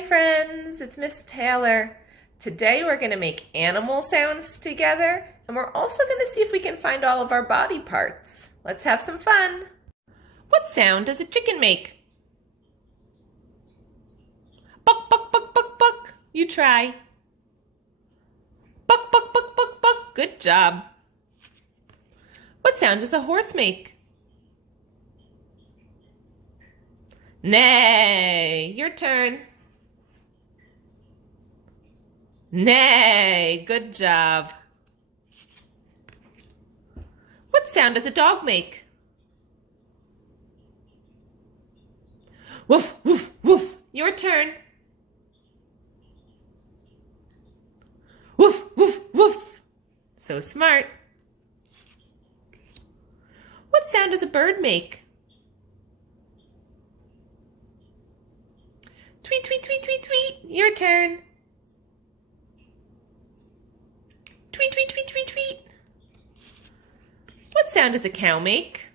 Hi friends, it's Miss Taylor. Today we're going to make animal sounds together, and we're also going to see if we can find all of our body parts. Let's have some fun. What sound does a chicken make? Buck, buck, buck, buck, buck. You try. Buck, buck, buck, buck, buck. Good job. What sound does a horse make? Neigh. Your turn. Neigh. Good job. What sound does a dog make? Woof, woof, woof. Your turn. Woof, woof, woof. So smart. What sound does a bird make? Tweet, tweet, tweet, tweet, tweet. Your turn. Tweet, tweet, tweet, tweet, tweet. What sound does a cow make?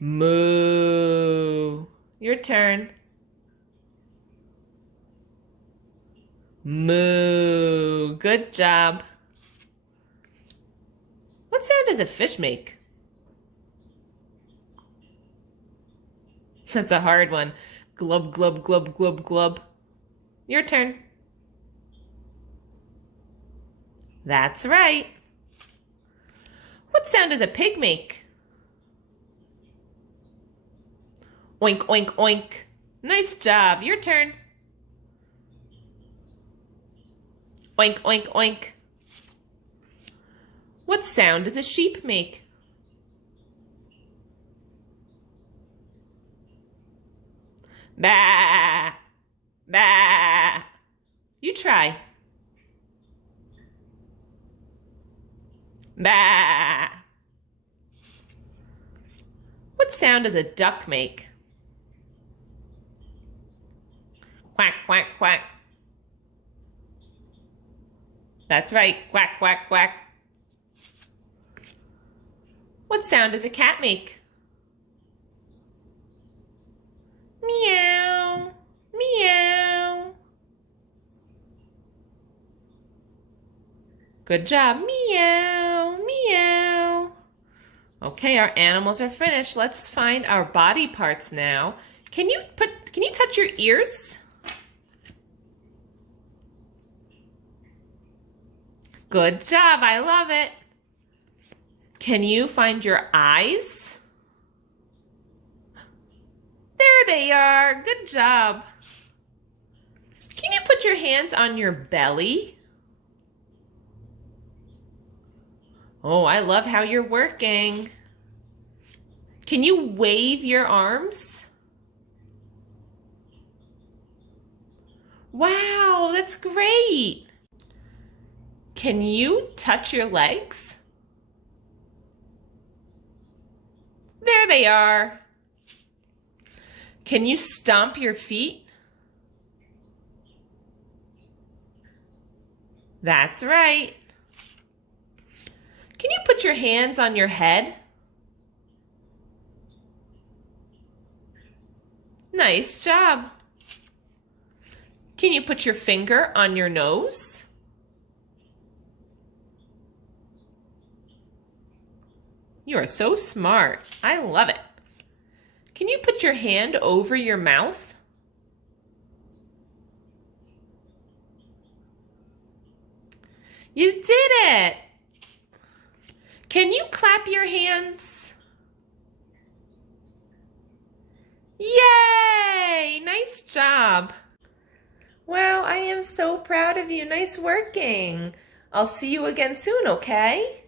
Moo. Your turn. Moo. Good job. What sound does a fish make? That's a hard one. Glub, glub, glub, glub, glub. Your turn. That's right. What sound does a pig make? Oink, oink, oink. Nice job. Your turn. Oink, oink, oink. What sound does a sheep make? Bah! Bah! You try. Bah! What sound does a duck make? Quack, quack, quack. That's right. Quack, quack, quack. What sound does a cat make? Meow, meow. Good job. Meow, meow. Okay, our animals are finished. Let's find our body parts now. Can you touch your ears? Good job. I love it. Can you find your eyes? There they are. Good job. Can you put your hands on your belly? Oh, I love how you're working. Can you wave your arms? Wow, that's great. Can you touch your legs? There they are. Can you stomp your feet? That's right. Can you put your hands on your head? Nice job. Can you put your finger on your nose? You are so smart. I love it. Can you put your hand over your mouth? You did it! Can you clap your hands? Yay! Nice job. Wow, I am so proud of you. Nice working. I'll see you again soon, okay?